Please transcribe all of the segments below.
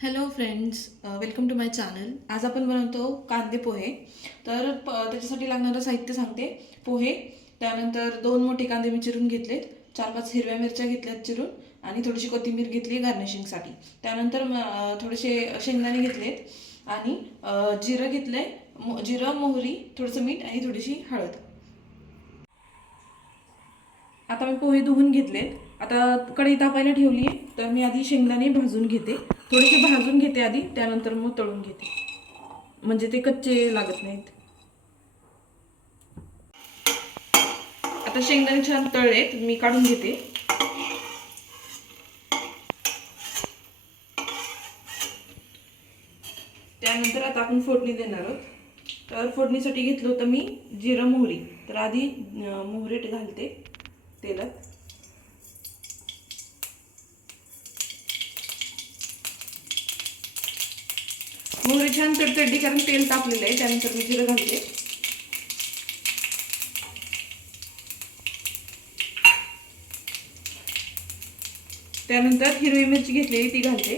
Hello friends, welcome to my channel. आज आपण बनवतो कांदे पोहे. तर त्याच्यासाठी लागणारं साहित्य सांगते. पोहे, त्यानंतर 2 मोठे कांदे मी चिरून घेतलेत, 4-5 हिरव्या मिरच्या घेतल्यात चिरून, आणि थोडीशी कोथिंबीर घेतली गार्निशिंगसाठी. त्यानंतर थोडेसे शेंगदाणे घेतलेत आणि जिरं घेतलंय, जिरं, मोहरी, थोडंसं मीठ आणि थोडीशी हळद. आता मी पोहे धुवून घेतलेत. आता कढई तापायला ठेवली आहे, तर मी आधी शेंगदाणे भाजून घेते. थोडेसे भाजून घेते आधी, त्यानंतर मग तळून घेते, म्हणजे ते कच्चे लागत नाहीत. आता शेंगदाणे छान तळलेत, मी काढून घेते. त्यानंतर आता आपण फोडणी देणार आहोत. तर फोडणीसाठी घेतलं होतं मी जिरं, मोहरी. तर आधी मोहरी घालते तेलात. मोहरी छान तडतडली, कारण तेल तापलेलं आहे. त्यानंतर मी जिरं घालते. त्यानंतर हिरवी मिरची घेतलेली ती घालते.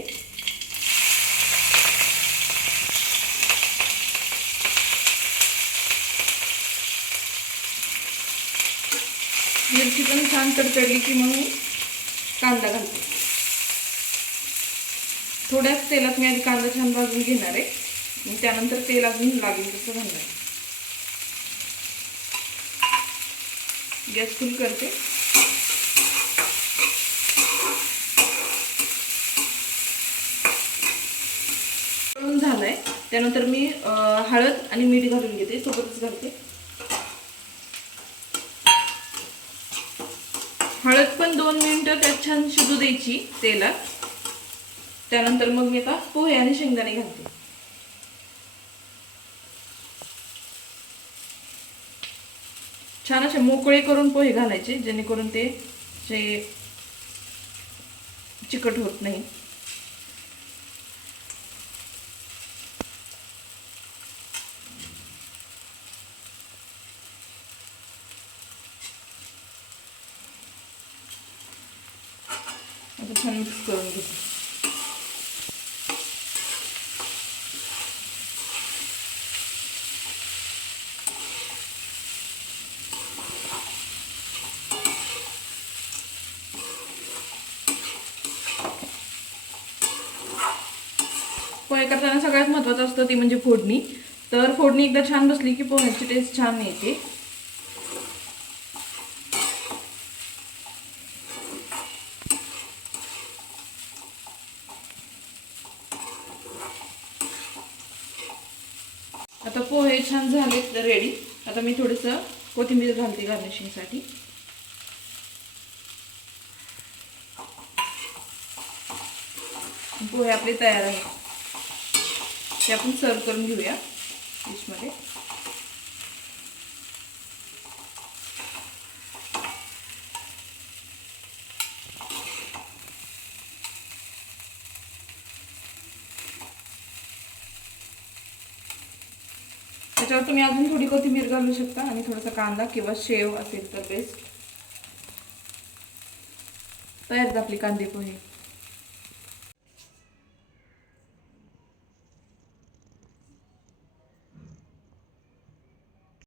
मिरची पण छान तडतडली की मग कांदा घालते. थोड्याच तेलात मी आधी कांदा छान भाजून घेणार आहे, मग त्यानंतर तेल अजून लागेल तसं घालणार आहे. गॅस फुल करते. तळून झालंय. त्यानंतर मी हळद आणि मीठ घालून घेते, सोबतच घालते. हळद पण 2 मिनिटं त्यात छान शिजू द्यायची तेलात. त्यानंतर मग मी आता पोहे आणि शेंगदाणे घालते. छान असे मोकळे करून पोहे घालायचे, जेणेकरून ते चिकट होत नाही. आता छान मिक्स करून घेते. पोहे करताना सगळ्यात महत्त्वाचं असतं ती म्हणजे फोडणी. तर फोडणी एकदा छान बसली की पोह्याची टेस्ट छान येते. आता पोहे छान झालेत रेडी. आता मी थोडंसं कोथिंबीर घालते गार्निशिंगसाठी. पोहे आपले तयार आहेत. ते आपण सर्व करून घेऊया डिशमध्ये. त्याच्यावर तुम्ही अजून थोडी कोथिंबीर घालू शकता आणि थोडासा कांदा किंवा शेव असेल तर बेस्ट. तयार आपली कांदे पोहे.